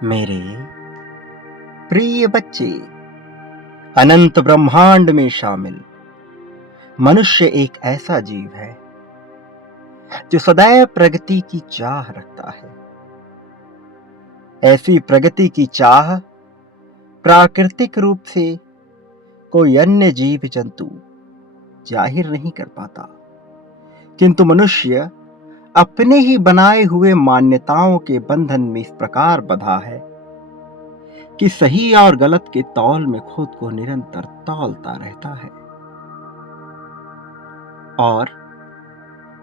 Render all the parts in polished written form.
मेरे प्रिय बच्चे, अनंत ब्रह्मांड में शामिल मनुष्य एक ऐसा जीव है जो सदैव प्रगति की चाह रखता है। ऐसी प्रगति की चाह प्राकृतिक रूप से कोई अन्य जीव जंतु जाहिर नहीं कर पाता, किंतु मनुष्य अपने ही बनाए हुए मान्यताओं के बंधन में इस प्रकार बंधा है कि सही और गलत के तौल में खुद को निरंतर तौलता रहता है और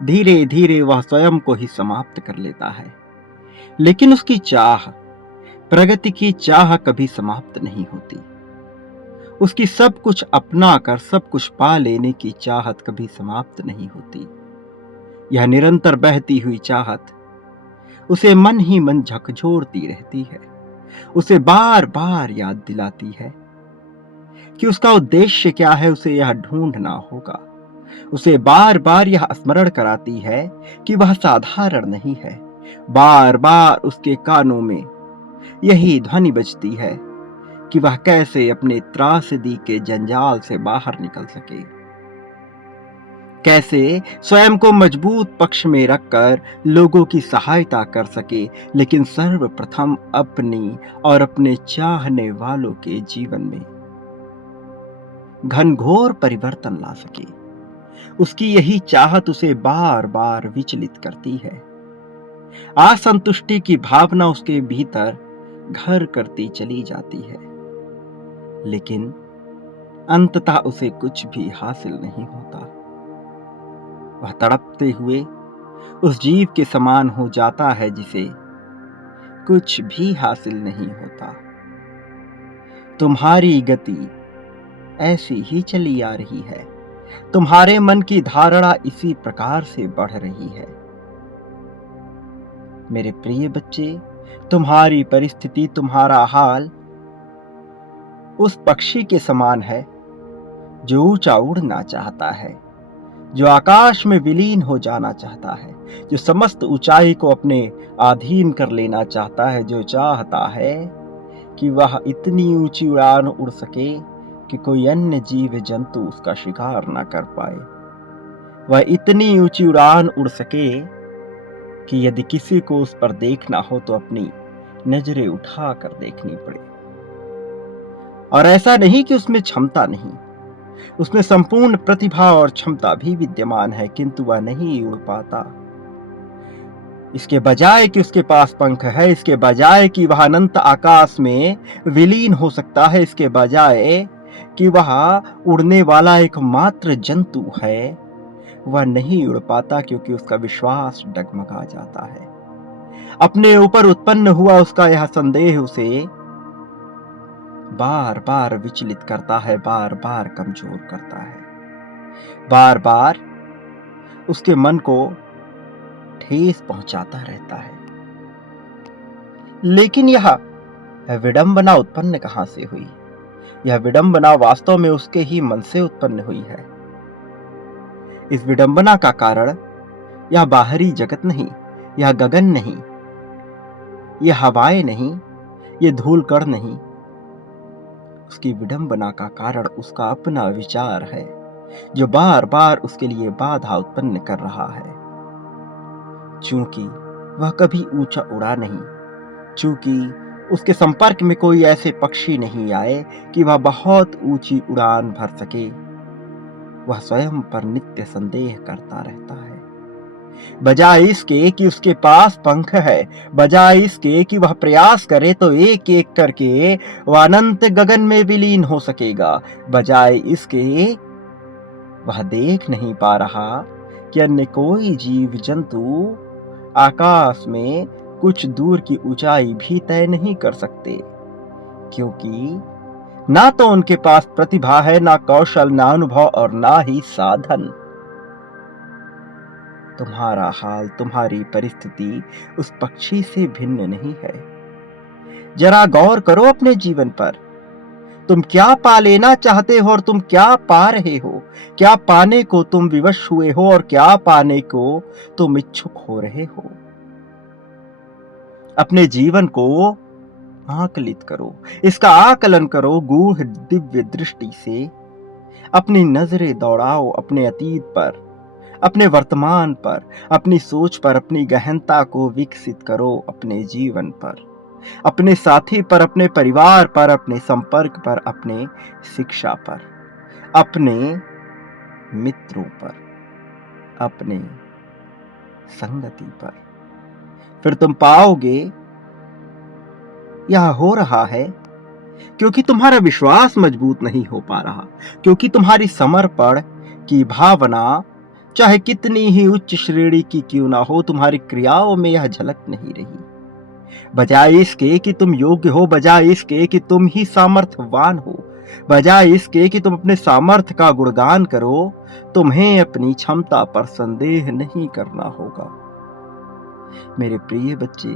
धीरे धीरे वह स्वयं को ही समाप्त कर लेता है। लेकिन उसकी चाह, प्रगति की चाह कभी समाप्त नहीं होती। उसकी सब कुछ अपना कर सब कुछ पा लेने की चाहत कभी समाप्त नहीं होती। यह निरंतर बहती हुई चाहत उसे मन ही मन झकझोरती रहती है, उसे बार बार याद दिलाती है कि उसका उद्देश्य क्या है। उसे यह ढूंढना होगा। उसे बार बार यह स्मरण कराती है कि वह साधारण नहीं है। बार बार उसके कानों में यही ध्वनि बजती है कि वह कैसे अपने त्रासदी के जंजाल से बाहर निकल सके, कैसे स्वयं को मजबूत पक्ष में रखकर लोगों की सहायता कर सके, लेकिन सर्वप्रथम अपनी और अपने चाहने वालों के जीवन में घनघोर परिवर्तन ला सके। उसकी यही चाहत उसे बार बार विचलित करती है। असंतुष्टि की भावना उसके भीतर घर करती चली जाती है, लेकिन अंततः उसे कुछ भी हासिल नहीं होता। वह तड़पते हुए उस जीव के समान हो जाता है जिसे कुछ भी हासिल नहीं होता। तुम्हारी गति ऐसी ही चली आ रही है। तुम्हारे मन की धारणा इसी प्रकार से बढ़ रही है। मेरे प्रिय बच्चे, तुम्हारी परिस्थिति, तुम्हारा हाल उस पक्षी के समान है जो ऊंचा उड़ना चाहता है, जो आकाश में विलीन हो जाना चाहता है, जो समस्त ऊंचाई को अपने अधीन कर लेना चाहता है, जो चाहता है कि वह इतनी ऊंची उड़ान उड़ सके कि कोई अन्य जीव जंतु उसका शिकार ना कर पाए। वह इतनी ऊंची उड़ान उड़ सके कि यदि किसी को उस पर देखना हो तो अपनी नजरें उठाकर देखनी पड़े। और ऐसा नहीं कि उसमें क्षमता नहीं, उसमें संपूर्ण प्रतिभा और क्षमता भी विद्यमान है, किंतु वह नहीं उड़ पाता। इसके बजाय कि उसके पास पंख है, इसके बजाय कि वह अनंत आकाश में विलीन हो सकता है, इसके बजाय कि वह उड़ने वाला एकमात्र जंतु है, वह नहीं उड़ पाता, क्योंकि उसका विश्वास डगमगा जाता है। अपने ऊपर उत्पन्न हुआ उसका यह संदेह उसे बार बार विचलित करता है, बार बार कमजोर करता है, बार बार उसके मन को ठेस पहुंचाता रहता है। लेकिन यह विडंबना उत्पन्न कहां से हुई? यह विडंबना वास्तव में उसके ही मन से उत्पन्न हुई है। इस विडंबना का कारण यह बाहरी जगत नहीं, यह गगन नहीं, यह हवाएं नहीं, यह धूल कण नहीं। उसकी विडंबना का कारण उसका अपना विचार है, जो बार बार उसके लिए बाधा उत्पन्न कर रहा है। चूंकि वह कभी ऊंचा उड़ा नहीं, चूंकि उसके संपर्क में कोई ऐसे पक्षी नहीं आए कि वह बहुत ऊंची उड़ान भर सके, वह स्वयं पर नित्य संदेह करता रहता है। बजाय इसके कि उसके पास पंख है, बजाय इसके कि वह प्रयास करे तो एक एक करके वह अनंत गगन में विलीन हो सकेगा, बजाय इसके वह देख नहीं पा रहा कि अन्य कोई जीव जंतु आकाश में कुछ दूर की ऊंचाई भी तय नहीं कर सकते, क्योंकि ना तो उनके पास प्रतिभा है, ना कौशल, ना अनुभव और ना ही साधन। तुम्हारा हाल, तुम्हारी परिस्थिति उस पक्षी से भिन्न नहीं है। जरा गौर करो अपने जीवन पर। तुम क्या पा लेना चाहते हो और तुम क्या पा रहे हो? क्या पाने को तुम विवश हुए हो और क्या पाने को तुम इच्छुक हो रहे हो? अपने जीवन को आकलित करो, इसका आकलन करो गूढ़ दिव्य दृष्टि से। अपनी नजरें दौड़ाओ अपने अतीत पर, अपने वर्तमान पर, अपनी सोच पर। अपनी गहनता को विकसित करो अपने जीवन पर, अपने साथी पर, अपने परिवार पर, अपने संपर्क पर, अपने शिक्षा पर, अपने मित्रों पर, अपने संगति पर। फिर तुम पाओगे यह हो रहा है क्योंकि तुम्हारा विश्वास मजबूत नहीं हो पा रहा, क्योंकि तुम्हारी समर्पण की भावना चाहे कितनी ही उच्च श्रेणी की क्यों ना हो, तुम्हारी क्रियाओं में यह झलक नहीं रही। बजाय इसके कि तुम योग्य हो, बजाय इसके कि तुम ही सामर्थ्यवान हो, बजाय इसके कि तुम अपने सामर्थ्य का गुणगान करो, तुम्हें अपनी क्षमता पर संदेह नहीं करना होगा। मेरे प्रिय बच्चे,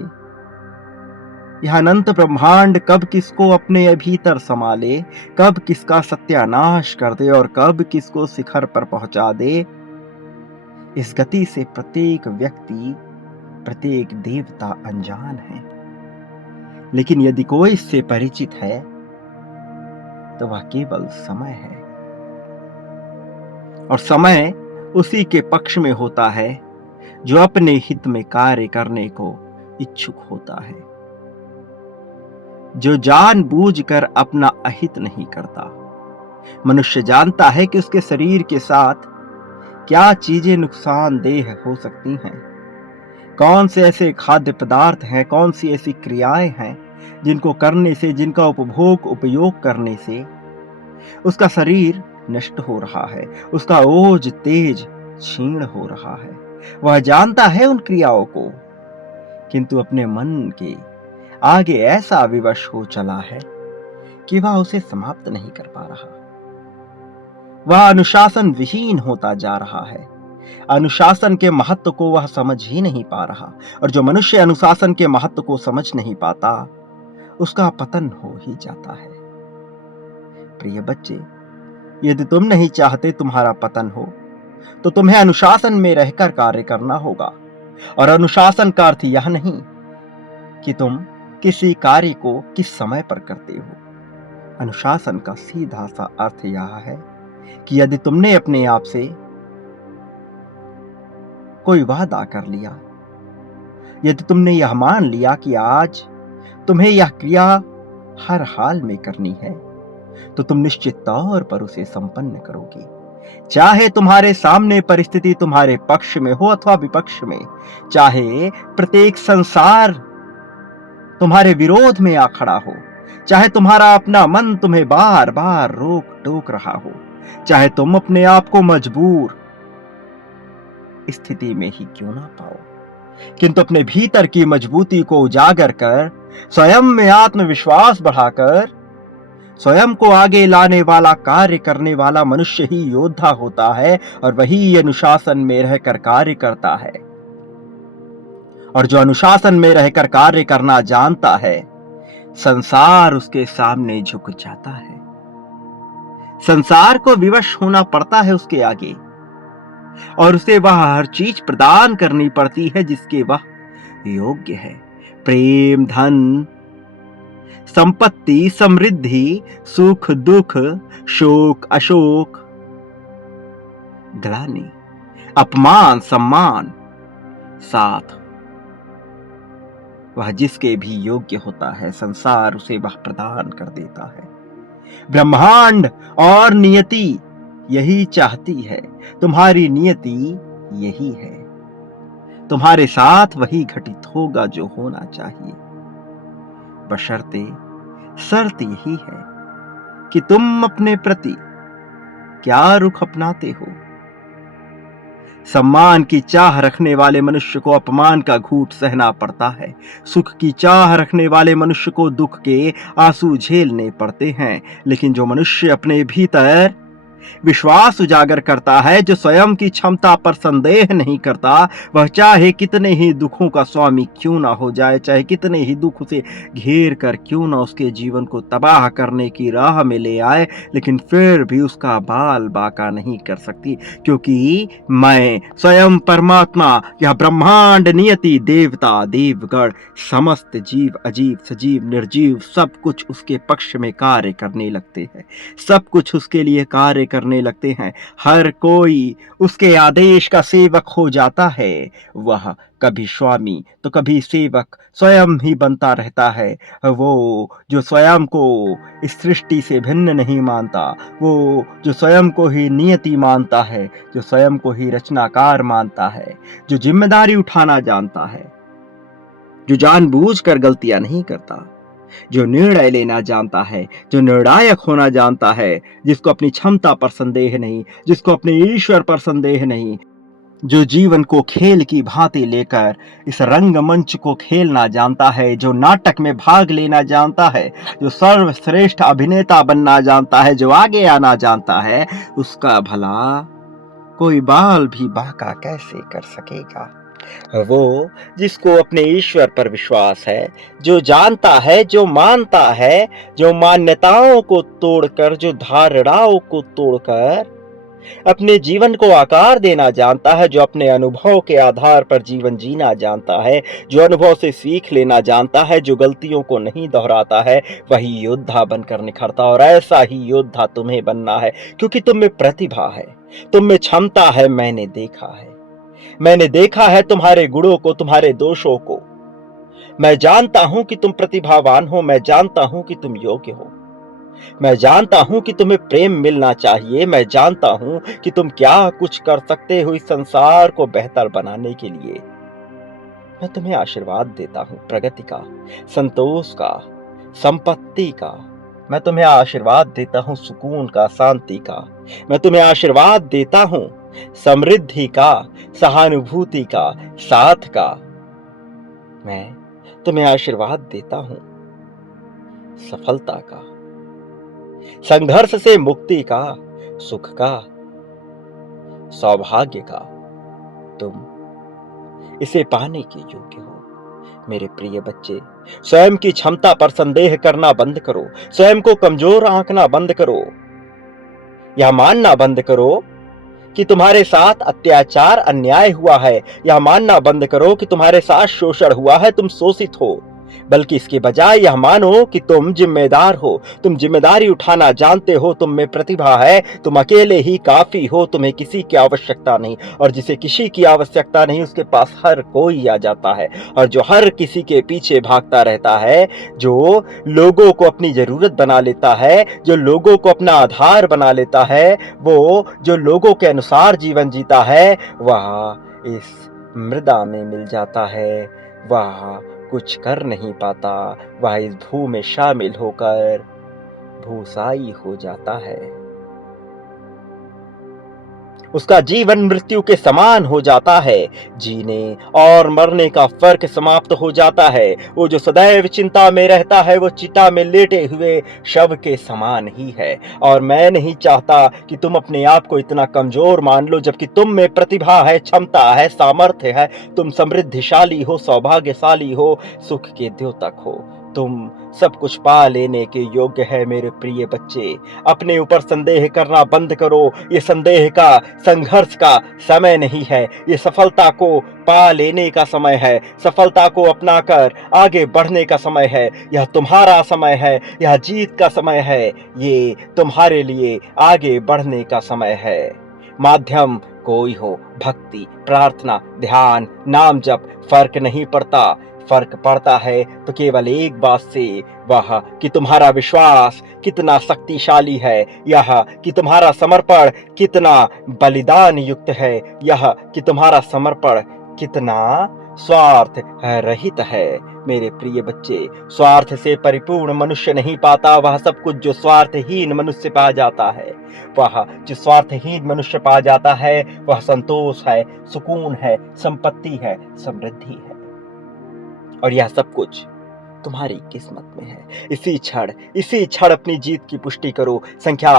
यह अनंत ब्रह्मांड कब किसको अपने भीतर संभाले, कब किसका सत्यानाश कर दे और कब किसको शिखर पर पहुंचा दे, इस गति से प्रत्येक व्यक्ति, प्रत्येक देवता अनजान है। लेकिन यदि कोई इससे परिचित है तो वह केवल समय है, और समय उसी के पक्ष में होता है जो अपने हित में कार्य करने को इच्छुक होता है, जो जानबूझकर अपना अहित नहीं करता। मनुष्य जानता है कि उसके शरीर के साथ क्या चीजें नुकसानदेह हो सकती हैं, कौन से ऐसे खाद्य पदार्थ हैं, कौन सी ऐसी क्रियाएं हैं जिनको करने से, जिनका उपयोग करने से उसका शरीर नष्ट हो रहा है, उसका ओज तेज क्षीण हो रहा है। वह जानता है उन क्रियाओं को, किंतु अपने मन के आगे ऐसा विवश हो चला है कि वह उसे समाप्त नहीं कर पा रहा। वह अनुशासन विहीन होता जा रहा है, अनुशासन के महत्व को वह समझ ही नहीं पा रहा, और जो मनुष्य अनुशासन के महत्व को समझ नहीं पाता उसका पतन हो ही जाता है। प्रिय बच्चे, यदि तुम नहीं चाहते तुम्हारा पतन हो तो तुम्हें अनुशासन में रहकर कार्य करना होगा। और अनुशासन का अर्थ यह नहीं कि तुम किसी कार्य को किस समय पर करते हो। अनुशासन का सीधा सा अर्थ यह है कि यदि तुमने अपने आप से कोई वादा कर लिया, यदि तुमने यह मान लिया कि आज तुम्हें यह क्रिया हर हाल में करनी है, तो तुम निश्चित तौर पर उसे संपन्न करोगे। चाहे तुम्हारे सामने परिस्थिति तुम्हारे पक्ष में हो अथवा विपक्ष में, चाहे प्रत्येक संसार तुम्हारे विरोध में आ खड़ा हो, चाहे तुम्हारा अपना मन तुम्हें बार बार रोक टोक रहा हो, चाहे तुम अपने आप को मजबूर स्थिति में ही क्यों ना पाओ, किंतु अपने भीतर की मजबूती को उजागर कर, स्वयं में आत्मविश्वास बढ़ाकर, स्वयं को आगे लाने वाला, कार्य करने वाला मनुष्य ही योद्धा होता है, और वही अनुशासन में रहकर कार्य करता है। और जो अनुशासन में रहकर कार्य करना जानता है, संसार उसके सामने झुक जाता है। संसार को विवश होना पड़ता है उसके आगे, और उसे वह हर चीज प्रदान करनी पड़ती है जिसके वह योग्य है। प्रेम, धन, संपत्ति, समृद्धि, सुख दुख, शोक अशोक, ग्लानि, अपमान सम्मान, साथ वह जिसके भी योग्य होता है, संसार उसे वह प्रदान कर देता है। ब्रह्मांड और नियति यही चाहती है, तुम्हारी नियति यही है, तुम्हारे साथ वही घटित होगा जो होना चाहिए। बशर्ते शर्त यही है कि तुम अपने प्रति क्या रुख अपनाते हो। सम्मान की चाह रखने वाले मनुष्य को अपमान का घूंट सहना पड़ता है, सुख की चाह रखने वाले मनुष्य को दुख के आंसू झेलने पड़ते हैं। लेकिन जो मनुष्य अपने भीतर विश्वास उजागर करता है जो स्वयं की क्षमता पर संदेह नहीं करता। वह चाहे कितने ही दुखों का स्वामी क्यों ना हो जाए, चाहे कितने ही दुख उसे घेर कर क्यों ना उसके जीवन को तबाह करने की राह में ले आए, लेकिन फिर भी उसका बाल बाका नहीं कर सकती, क्योंकि मैं स्वयं परमात्मा, यह ब्रह्मांड, नियति, देवता, देवगण, समस्त जीव, अजीब, सजीव, निर्जीव, सब कुछ उसके पक्ष में कार्य करने लगते हैं। सब कुछ उसके लिए कार्य करने लगते हैं। हर कोई उसके आदेश का सेवक हो जाता है। वह कभी स्वामी तो कभी सेवक स्वयं ही बनता रहता है। वो जो स्वयं को इस सृष्टि से भिन्न नहीं मानता, वो जो स्वयं को ही नियति मानता है, जो स्वयं को ही रचनाकार मानता है, जो जिम्मेदारी उठाना जानता है, जो जानबूझकर गलतियां नहीं करता, जो निर्णय लेना जानता है, जो निर्णायक होना जानता है, जिसको अपनी क्षमता पर संदेह नहीं, जिसको अपने ईश्वर पर संदेह नहीं, जो जीवन को खेल की भांति लेकर इस रंगमंच को खेलना जानता है, जो नाटक में भाग लेना जानता है, जो सर्वश्रेष्ठ अभिनेता बनना जानता है, जो आगे आना जानता है, उसका भला कोई बाल भी बांका कैसे कर सकेगा। वो जिसको अपने ईश्वर पर विश्वास है, जो जानता है, जो मानता है, जो मान्यताओं को तोड़कर, जो धारणाओं को तोड़कर अपने जीवन को आकार देना जानता है, जो अपने अनुभव के आधार पर जीवन जीना जानता है, जो अनुभव से सीख लेना जानता है, जो गलतियों को नहीं दोहराता है, वही योद्धा बनकर निखरता। और ऐसा ही योद्धा तुम्हें बनना है, क्योंकि तुम में प्रतिभा है, तुम में क्षमता है। मैंने देखा है तुम्हारे गुणों को, तुम्हारे दोषों को। मैं जानता हूं कि तुम प्रतिभावान हो, मैं जानता हूं कि तुम योग्य हो, मैं जानता हूं कि तुम्हें प्रेम मिलना चाहिए, मैं जानता हूं कि तुम क्या कुछ कर सकते हो इस संसार को बेहतर बनाने के लिए। मैं तुम्हें आशीर्वाद देता हूं प्रगति का, संतोष का, संपत्ति का। मैं तुम्हें आशीर्वाद देता हूं सुकून का, शांति का। मैं तुम्हें आशीर्वाद देता हूं समृद्धि का, सहानुभूति का, साथ का। मैं तुम्हें आशीर्वाद देता हूं सफलता का, संघर्ष से मुक्ति का, सुख का, सौभाग्य का। तुम इसे पाने के योग्य हो मेरे प्रिय बच्चे। स्वयं की क्षमता पर संदेह करना बंद करो, स्वयं को कमजोर आंकना बंद करो, यह मानना बंद करो कि तुम्हारे साथ अत्याचार, अन्याय हुआ है। यह मानना बंद करो कि तुम्हारे साथ शोषण हुआ है, तुम शोषित हो। बल्कि इसके बजाय यह मानो कि तुम जिम्मेदार हो, तुम जिम्मेदारी उठाना जानते हो, तुम में प्रतिभा है, तुम अकेले ही काफी हो, तुम्हें किसी की आवश्यकता नहीं। और जिसे किसी की आवश्यकता नहीं, उसके पास हर कोई आ जाता है। और जो हर किसी के पीछे भागता रहता है, जो लोगों को अपनी जरूरत बना लेता है, जो लोगों को अपना आधार बना लेता है, वो जो लोगों के अनुसार जीवन जीता है, वह इस मृदा में मिल जाता है, वह कुछ कर नहीं पाता, वह इस भू में शामिल होकर भूसाई हो जाता है। उसका जीवन मृत्यु के समान हो जाता है, जीने और मरने का फर्क समाप्त हो जाता है। वो जो सदैव चिंता में रहता है, वो चिता में लेटे हुए शव के समान ही है। और मैं नहीं चाहता कि तुम अपने आप को इतना कमजोर मान लो, जबकि तुम में प्रतिभा है, क्षमता है, सामर्थ्य है, तुम समृद्धिशाली हो, सौभाग्यशाली हो, सुख के द्योतक हो। तुम सब कुछ पा लेने के योग्य है मेरे प्रिय बच्चे। अपने ऊपर संदेह करना बंद करो। ये संदेह का, संघर्ष का समय नहीं है, ये सफलता को पा लेने का समय है, सफलता को अपनाकर आगे बढ़ने का समय है। यह तुम्हारा समय है, यह जीत का समय है, ये तुम्हारे लिए आगे बढ़ने का समय है। माध्यम कोई हो, भक्ति, प्रार्थना, ध्यान, नाम जप, फर्क नहीं पड़ता। फर्क पड़ता है तो केवल एक बात से, वह कि तुम्हारा विश्वास कितना शक्तिशाली है, यह कि तुम्हारा समर्पण कितना बलिदान युक्त है, यह कि तुम्हारा समर्पण कितना स्वार्थ रहित है। मेरे प्रिय बच्चे, स्वार्थ से परिपूर्ण मनुष्य नहीं पाता वह सब कुछ जो स्वार्थहीन मनुष्य पा जाता है। वह जो स्वार्थहीन मनुष्य पा जाता है, वह संतोष है, सुकून है, संपत्ति है, समृद्धि है। और यह सब कुछ तुम्हारी किस्मत में है। इसी क्षण अपनी जीत की पुष्टि करो। संख्या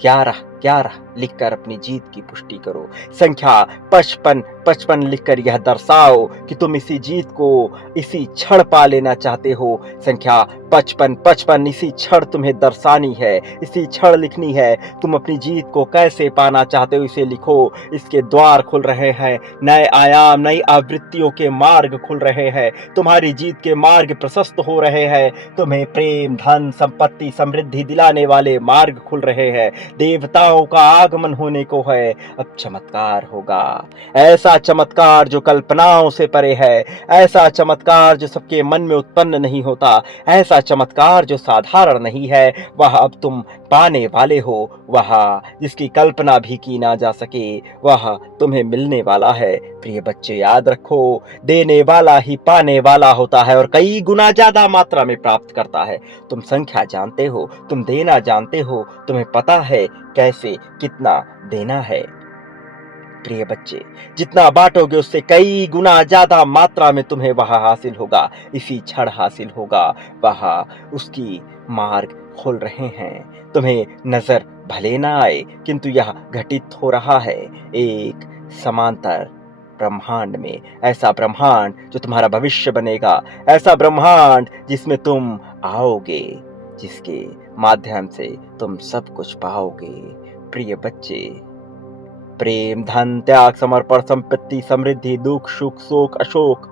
11 11 लिखकर अपनी जीत की पुष्टि करो। संख्या 55 55 लिखकर यह दर्शाओ कि तुम इसी जीत को इसी क्षण पा लेना चाहते हो। संख्या 55 55 इसी क्षण तुम्हें दर्शानी है, इसी क्षण लिखनी है। तुम अपनी जीत को कैसे पाना चाहते हो इसे लिखो। इसके द्वार खुल रहे हैं, नए आयाम नई आवृत्तियों के मार्ग खुल रहे हैं, तुम्हारी जीत के मार्ग प्रशस्त हो रहे हैं। तुम्हें प्रेम धन संपत्ति समृद्धि दिलाने वाले मार्ग खुल रहे हैं। देवताओं का आगमन होने को है। अब चमत्कार होगा, ऐसा चमत्कार जो कल्पनाओं से परे है, ऐसा चमत्कार जो सबके मन में उत्पन्न नहीं होता, ऐसा चमत्कार जो साधारण नहीं है। वह अब तुम पाने वाले हो, वह जिसकी कल्पना भी की ना जा सके वह तुम्हें मिलने वाला है। प्रिय बच्चे याद रखो, देने वाला ही पाने वाला होता है और कई गुना ज्यादा मात्रा में प्राप्त करता है। तुम संख्या जानते हो, तुम देना जानते हो, तुम्हें पता है कैसे कितना देना है। प्रिय बच्चे, जितना बांटोगे उससे कई गुना ज्यादा मात्रा में तुम्हें वह हासिल होगा, इसी क्षण हासिल होगा। वह उसकी मार्ग खोल रहे हैं। तुम्हें नजर भले ना आए किंतु यह घटित हो रहा है एक समांतर ब्रह्मांड में। ऐसा ब्रह्मांड जो तुम्हारा भविष्य बनेगा, ऐसा ब्रह्मांड जिसमें तुम आओगे, जिसके माध्यम से तुम सब कुछ पाओगे। प्रिय बच्चे, प्रेम धन त्याग समर्पण संपत्ति समृद्धि दुख सुख शोक अशोक,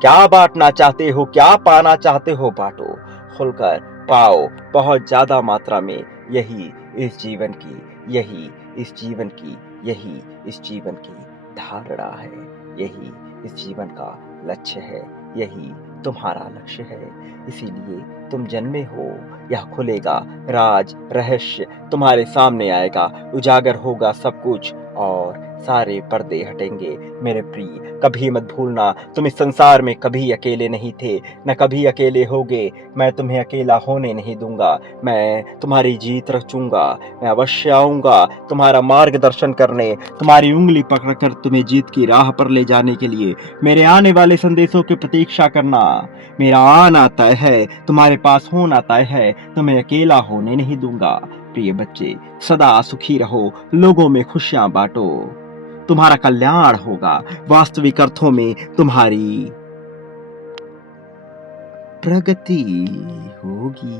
क्या बांटना चाहते हो, क्या पाना चाहते हो, बांटो, खुलकर पाओ बहुत ज्यादा मात्रा में। यही इस जीवन की, यही इस जीवन की, यही इस जीवन की धारणा है, यही इस जीवन का लक्ष्य है, यही तुम्हारा लक्ष्य है। इसीलिए तुम जन्मे हो। यह खुलेगा, राज रहस्य तुम्हारे सामने आएगा, उजागर होगा सब कुछ और सारे पर्दे हटेंगे। मेरे प्रिय, कभी मत भूलना, तुम इस संसार में कभी अकेले नहीं थे, न कभी अकेले होगे। मैं तुम्हें अकेला होने नहीं दूंगा, मैं तुम्हारी जीत रचूंगा। मैं अवश्य आऊंगा तुम्हारा मार्गदर्शन करने, तुम्हारी उंगली पकड़कर तुम्हें जीत की राह पर ले जाने के लिए। मेरे आने वाले संदेशों की प्रतीक्षा करना। मेरा आना तय है, तुम्हारे पास होना तय है, तुम्हें अकेला होने नहीं दूंगा। प्रिय बच्चे, सदा सुखी रहो, लोगों में खुशियां बांटो, तुम्हारा कल्याण होगा, वास्तविक अर्थों में तुम्हारी प्रगति होगी।